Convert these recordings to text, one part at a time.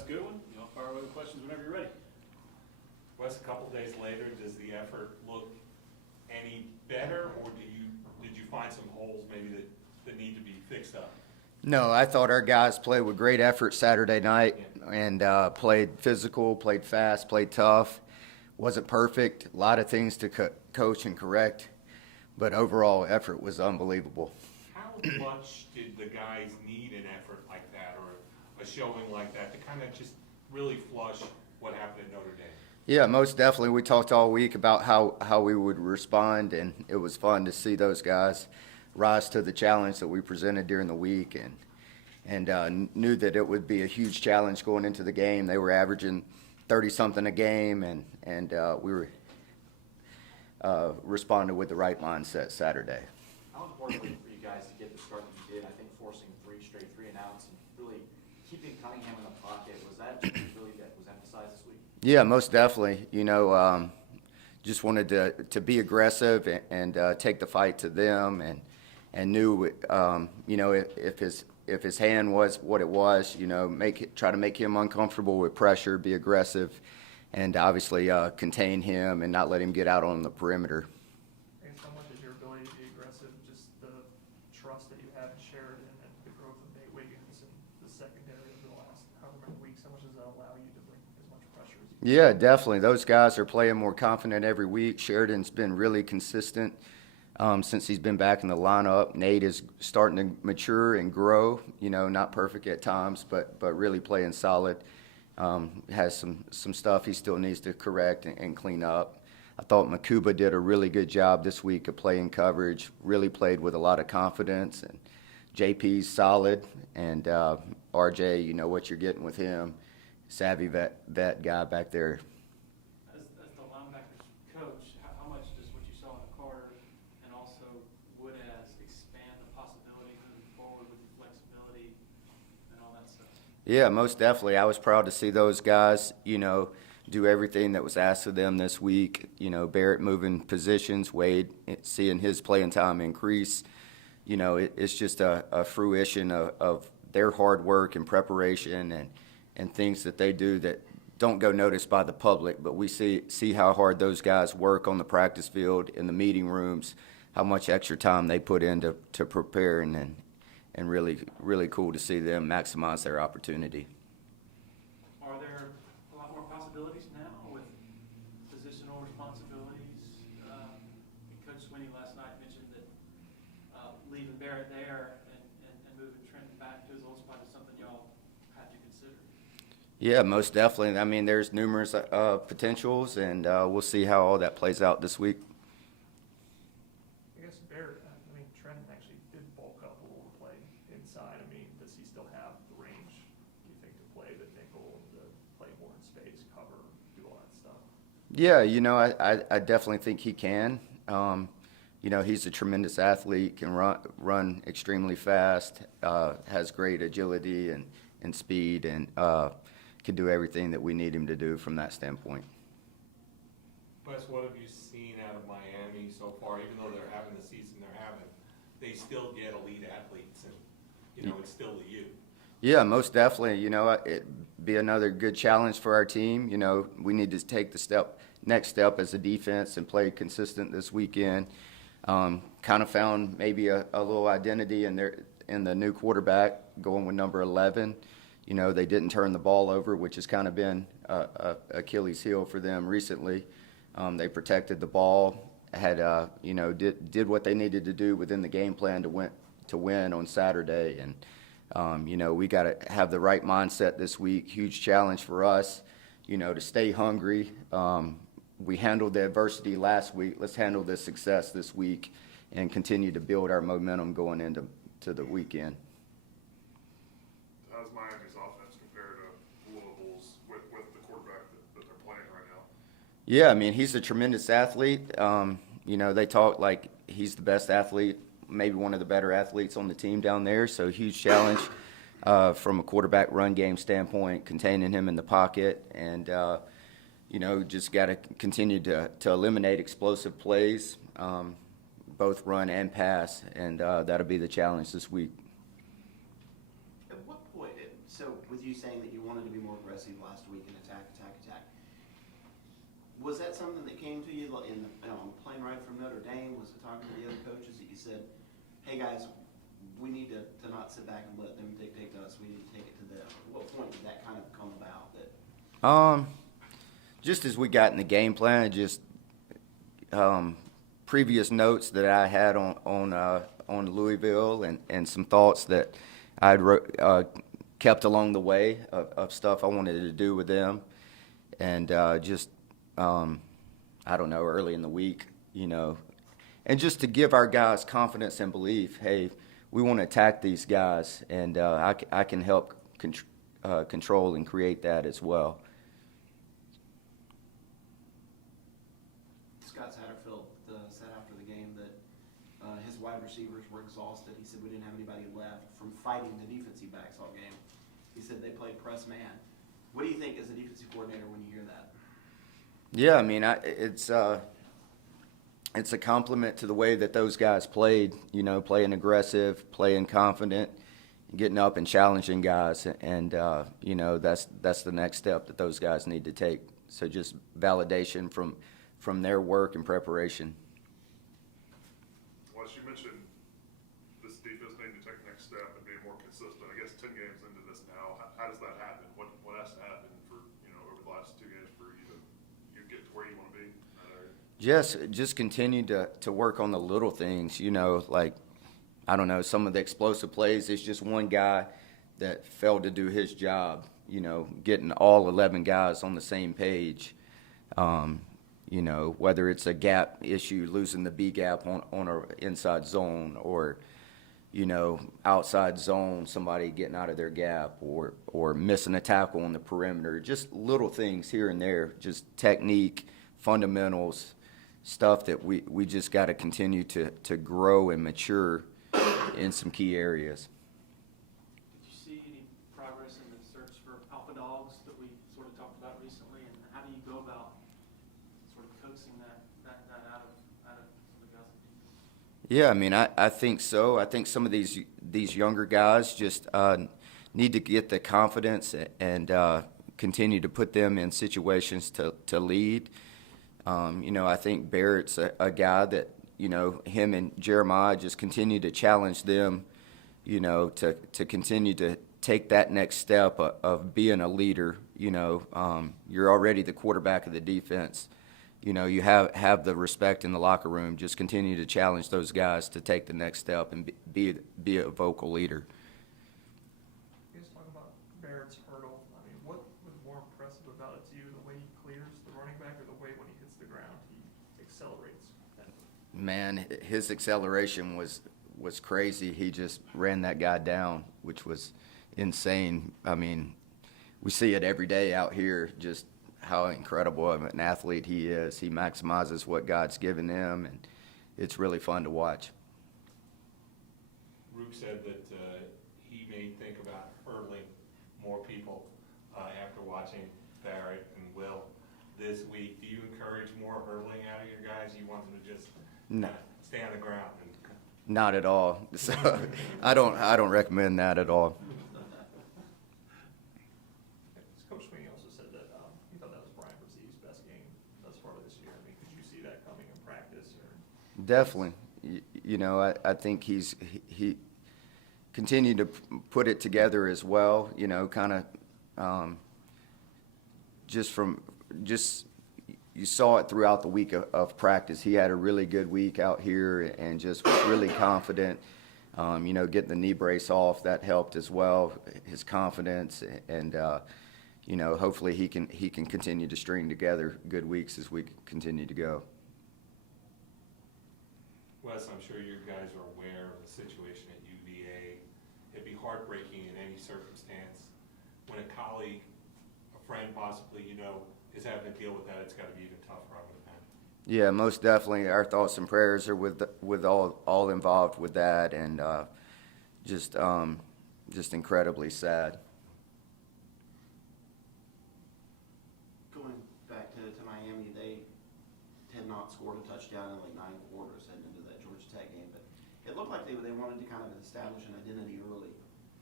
Goodwin. Fire away with questions whenever you're ready. Wes, a couple days later, does the effort look any better, or did you find some holes maybe that need to be fixed up? No, I thought our guys played with great effort Saturday night and played physical, played fast, played tough. Wasn't perfect, a lot of things to coach and correct, but overall effort was unbelievable. How much did the guys need an effort like that or a showing like that to kind of just really flush what happened at Notre Dame? Yeah, most definitely. We talked all week about how we would respond, and it was fun to see those guys rise to the challenge that we presented during the week, and knew that it would be a huge challenge going into the game. They were averaging 30-something a game, and we were responded with the right mindset Saturday. How important was it for you guys to get the start that you did? I think forcing three straight 3-and-outs and really keeping Cunningham in the pocket, was that really that was emphasized this week? Yeah, most definitely. Just wanted to be aggressive and take the fight to them, and knew if his hand was what it was, try to make him uncomfortable with pressure, be aggressive, and obviously contain him and not let him get out on the perimeter. I guess how much is your ability to be aggressive, just the trust that you have in Sheridan and the growth of Nate Wiggins and the secondary over the last however many weeks, how much does that allow you to bring as much pressure as you can? Yeah, definitely. Those guys are playing more confident every week. Sheridan's been really consistent since he's been back in the lineup. Nate is starting to mature and grow, not perfect at times, but really playing solid. Has some stuff he still needs to correct and clean up. I thought Makuba did a really good job this week of playing coverage, really played with a lot of confidence, and JP's solid, and RJ, you know what you're getting with him, savvy vet guy back there. As the linebackers coach, how much does what you saw in Carter and also Woodaz expand the possibilities moving forward with the flexibility and all that stuff? Yeah, most definitely. I was proud to see those guys, do everything that was asked of them this week. Barrett moving positions, Wade seeing his playing time increase. It's just a fruition of their hard work and preparation and things that they do that don't go noticed by the public, but we see how hard those guys work on the practice field, in the meeting rooms, how much extra time they put in to prepare, and really, really cool to see them maximize their opportunity. Are there a lot more possibilities now with positional responsibilities? Coach Swinney last night mentioned that leaving Barrett there and moving Trenton back to his old spot is something y'all have to consider. Yeah, most definitely. I mean, there's numerous potentials, and we'll see how all that plays out this week. I guess Barrett, Trenton actually did bulk up a little to play inside. Does he still have the range, do you think, to play the nickel, to play more in space, cover, do all that stuff? Yeah, I definitely think he can. He's a tremendous athlete, can run extremely fast, has great agility and speed, and can do everything that we need him to do from that standpoint. Wes, what have you seen out of Miami so far? Even though they're having the season they're having, they still get elite athletes, and it's still the U. Yeah, most definitely. It'd be another good challenge for our team. We need to take the next step as a defense and play consistent this weekend. Kind of found maybe a little identity in the new quarterback going with number 11. They didn't turn the ball over, which has kind of been a Achilles heel for them recently. They protected the ball, had did what they needed to do within the game plan to win on Saturday, and we got to have the right mindset this week. Huge challenge for us, to stay hungry. We handled the adversity last week. Let's handle the success this week and continue to build our momentum going into the weekend. How does Miami's offense compare to Louisville's with the quarterback that they're playing right now? Yeah, he's a tremendous athlete. They talk like he's the best athlete, maybe one of the better athletes on the team down there, so huge challenge from a quarterback run game standpoint, containing him in the pocket, and just got to continue to eliminate explosive plays, both run and pass, and that'll be the challenge this week. At what point, so with you saying that you wanted to be more aggressive last week and attack. Was that something that came to you in on the plane ride from Notre Dame? Was it talking to the other coaches that you said, hey guys, we need to not sit back and let them dictate to us, we need to take it to them? At what point did that kind of come about? Just as we got in the game plan, just previous notes that I had on Louisville and some thoughts that I'd kept along the way of stuff I wanted to do with them, and I don't know, early in the week, and just to give our guys confidence and belief. Hey, we want to attack these guys, and I can help control and create that as well. Scott Satterfield said after the game that his wide receivers were exhausted. He said we didn't have anybody left from fighting the defensive backs all game. He said they played press man. What do you think as a defensive coordinator when you hear that? Yeah, I mean, it's a compliment to the way that those guys played, playing aggressive, playing confident, getting up and challenging guys. And that's the next step that those guys need to take. So just validation from their work and preparation. Wes, you mentioned this defense needing to take the next step and be more consistent. I guess 10 games into this now, how does that happen? What has to happen for, over the last 2 games for you to get to where you want to be in that area? Just continue to work on the little things, like, I don't know, some of the explosive plays. It's just one guy that failed to do his job, getting all 11 guys on the same page. Whether it's a gap issue, losing the B gap on an inside zone, or, outside zone, somebody getting out of their gap, or missing a tackle on the perimeter. Just little things here and there, just technique, fundamentals, stuff that we just got to continue to grow and mature in some key areas. Did you see any progress in the search for alpha dogs that we sort of talked about recently, and how do you go about sort of coaxing that out of some of the guys on defense? Yeah, I mean, I think so. I think some of these younger guys just need to get the confidence and continue to put them in situations to lead. I think Barrett's a guy that, him and Jeremiah just continue to challenge them, to continue to take that next step of being a leader. You're already the quarterback of the defense. You have the respect in the locker room. Just continue to challenge those guys to take the next step and be a vocal leader. You guys talk about Barrett's hurdle. I mean, what was more impressive about it to you, the way he clears the running back, or the way when he hits the ground he accelerates? Man, his acceleration was crazy. He just ran that guy down, which was insane. I mean, we see it every day out here, just how incredible of an athlete he is. He maximizes what God's given him, and it's really fun to watch. Rook said that he may think about hurdling more people after watching Barrett and Will this week. Do you encourage more hurdling out of your guys? You want them to just No. Stay on the ground? Not at all. So I don't recommend that at all. Coach Sweeney also said that he thought that was Brian Brzez's best game thus far this year. I mean, could you see that coming in practice? Or? Definitely. I think he continued to put it together as well. Kind of you saw it throughout the week of practice. He had a really good week out here and just was really confident. Getting the knee brace off, that helped as well, his confidence, and hopefully he can continue to string together good weeks as we continue to go. Wes, I'm sure you guys are aware of the situation at UVA. It'd be heartbreaking in any circumstance when a colleague, a friend possibly, is having to deal with that. It's got to be even tougher, I would imagine. Yeah, most definitely. Our thoughts and prayers are with all involved with that, and just incredibly sad. Going back to Miami, they had not scored a touchdown in like 9 quarters heading into that Georgia Tech game, but it looked like they wanted to kind of establish an identity early.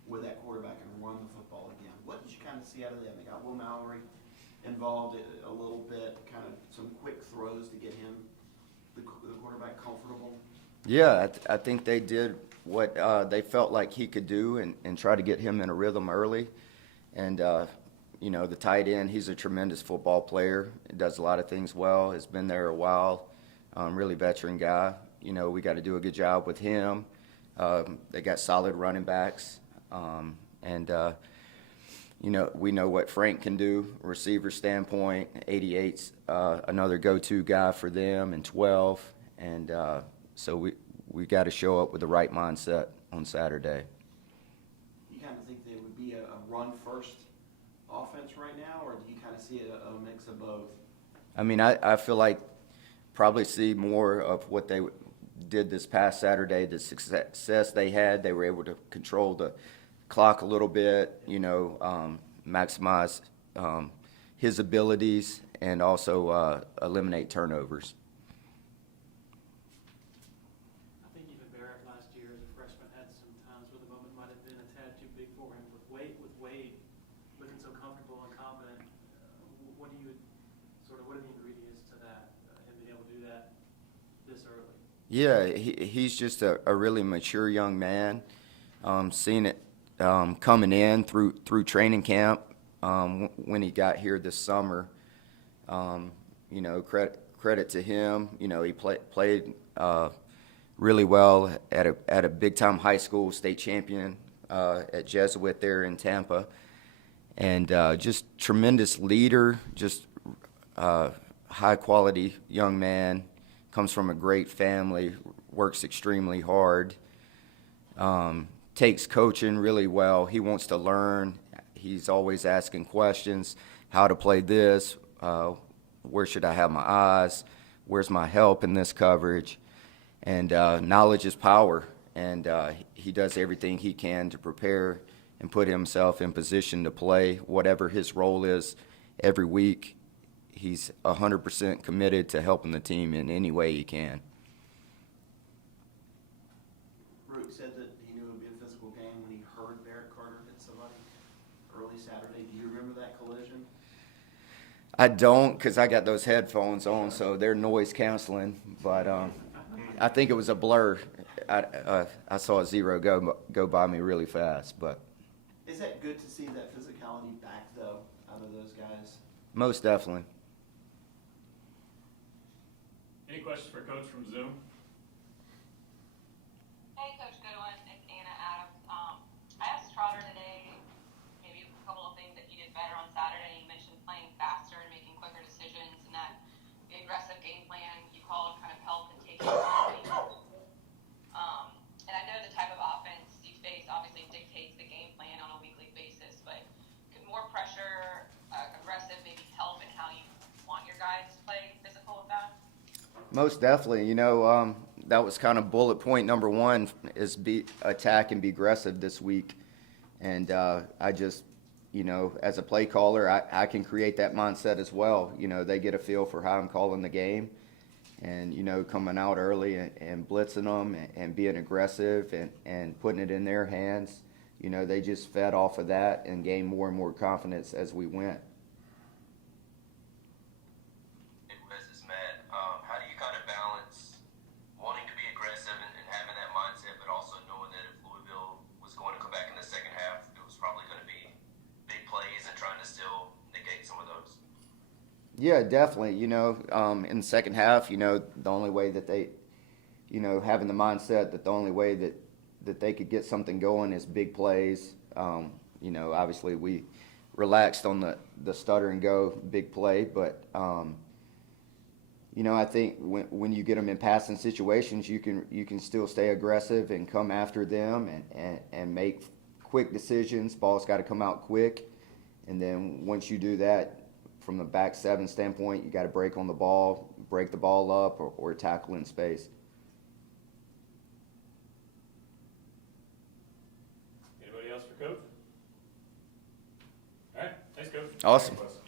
with that quarterback and run the football again. What did you kind of see out of them? They got Will Mallory involved a little bit, kind of some quick throws to get him, the quarterback, comfortable. Yeah, I think they did what they felt like he could do and try to get him in a rhythm early. And, you know, the tight end, he's a tremendous football player. He does a lot of things well, has been there a while, really veteran guy. You know, we got to do a good job with him. They got solid running backs. You know, we know what Frank can do, receiver standpoint. 88's another go-to guy for them, and 12. And so we got to show up with the right mindset on Saturday. You kind of think they would be a run-first offense right now, or do you kind of see a mix of both? I mean, I feel like probably see more of what they did this past Saturday, the success they had. They were able to control the clock a little bit, you know, maximize his abilities and also eliminate turnovers. I think even Barrett last year as a freshman had some times where the moment might have been a tad too big for him. With Wade looking so comfortable and confident, what are the ingredients to that, him being able to do that this early? Yeah, he's just a really mature young man. Seen it coming in through training camp when he got here this summer. You know, credit to him. You know, he played really well at a big time high school, state champion at Jesuit there in Tampa, and just tremendous leader. Just high quality young man. Comes from a great family. Works extremely hard. Takes coaching really well. He wants to learn. He's always asking questions. How to play this? Where should I have my eyes? Where's my help in this coverage? And knowledge is power. And he does everything he can to prepare and put himself in position to play whatever his role is every week. He's 100% committed to helping the team in any way he can. Root said that he knew it would be a physical game when he heard Barrett Carter hit somebody early Saturday. Do you remember that collision? I don't, because I got those headphones on, so they're noise canceling. But I think it was a blur. I saw a zero go by me really fast. But Is that good to see that physicality back, though, out of those guys? most definitely. Any questions for Coach from Zoom? Hey, Coach Goodwin, it's Anna Adams. I asked Trotter today maybe a couple of things that he did better on Saturday. You mentioned playing faster and making quicker decisions, and that the aggressive game plan you called kind of helped in taking and I know the type of offense you face obviously dictates the game plan on a weekly basis, but could more pressure, aggressive maybe help in how you want your guys to play physical with that? Most definitely. You know, that was kind of bullet point number one is attack and be aggressive this week. And I just, you know, as a play caller, I can create that mindset as well. You know, they get a feel for how I'm calling the game. And, you know, coming out early and blitzing them and being aggressive and putting it in their hands. You know, they just fed off of that and gained more and more confidence as we went. Yeah, definitely. You know, in the second half, you know, the only way that they, you know, having the mindset that the only way that they could get something going is big plays. You know, obviously we relaxed on the stutter and go big play, but, you know, I think when you get them in passing situations, you can still stay aggressive and come after them and make quick decisions. Ball's got to come out quick. And then once you do that, from the back seven standpoint, you got to break on the ball, break the ball up, or tackle in space. Anybody else for Coach? All right, thanks, Coach. Awesome.